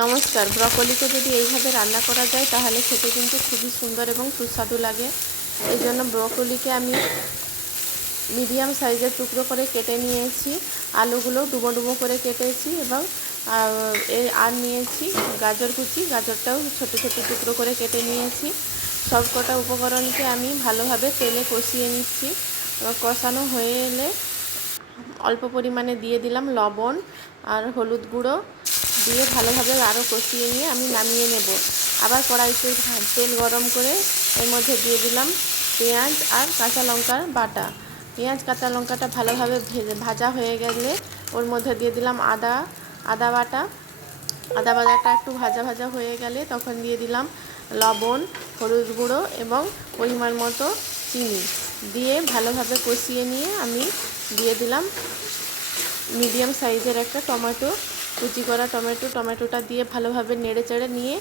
নমস্কার। ব্রকোলিকে যদি এইভাবে রান্না করা যায় তাহলে খেতে কিন্তু খুবই সুন্দর এবং সুস্বাদু লাগে। এই জন্য ব্রকোলিকে আমি মিডিয়াম সাইজের টুকরো করে কেটে নিয়েছি। আলুগুলো ডুবো ডুবো করে কেটেছি এবং আর নিয়েছি গাজর কুচি। গাজরটাও ছোটো ছোটো টুকরো করে কেটে নিয়েছি। সব কটা উপকরণকে আমি ভালোভাবে তেলে কষিয়ে নিচ্ছি। কষানো হয়ে এলে অল্প পরিমাণে দিয়ে দিলাম লবণ আর হলুদ গুঁড়ো, দিয়ে ভালোভাবে আরও কষিয়ে নিয়ে আমি নামিয়ে নেব। আবার কড়াইতে তেল গরম করে এর মধ্যে দিয়ে দিলাম পেঁয়াজ আর কাঁচা লঙ্কার বাটা। পেঁয়াজ কাঁচা লঙ্কাটা ভালোভাবে ভাজা হয়ে গেলে ওর মধ্যে দিয়ে দিলাম আদা বাটা। আদা বাটাটা একটু ভাজা ভাজা হয়ে গেলে তখন দিয়ে দিলাম লবণ, হলুদ গুঁড়ো এবং পরিমাণ মতো চিনি দিয়ে ভালোভাবে কষিয়ে নিয়ে আমি দিয়ে দিলাম মিডিয়াম সাইজের একটা টমেটো, কুচি করা টমেটোটা দিয়ে ভালোভাবে নেড়ে চেড়ে নিয়ে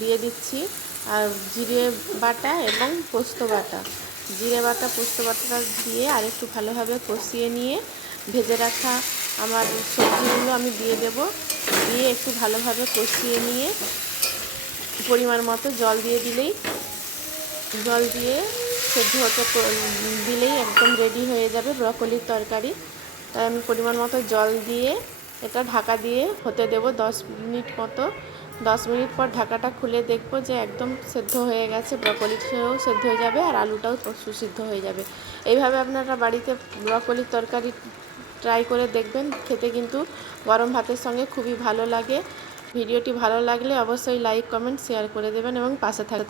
দিয়ে দিচ্ছি আর জিরে বাটা এবং পোস্ত বাটা। জিরে বাটা পোস্ত বাটাটা দিয়ে আরেকটু ভালোভাবে কষিয়ে নিয়ে ভেজে রাখা আমার সবজিগুলো আমি দিয়ে দেব। দিয়ে একটু ভালোভাবে কষিয়ে নিয়ে পরিমাণ মতো জল দিয়ে সেদ্ধ হতে দিলেই একদম রেডি হয়ে যাবে ব্রকোলির তরকারি। তাই আমি পরিমাণ মতো জল দিয়ে এটা ঢাকা দিয়ে হতে দেব 10 মিনিট মতো। 10 মিনিট পর ঢাকাটা খুলে দেখব যে একদম সেদ্ধ হয়ে গেছে, ব্রকোলিটাও সেদ্ধ হয়ে যাবে আর আলুটাও সুসিদ্ধ হয়ে যাবে। এইভাবে আপনারা বাড়িতে ব্রকোলির তরকারি ট্রাই করে দেখবেন, খেতে কিন্তু গরম ভাতের সঙ্গে খুবই ভালো লাগে। ভিডিওটি ভালো লাগলে অবশ্যই লাইক, কমেন্ট, শেয়ার করে দেবেন এবং পাশে থাকবেন।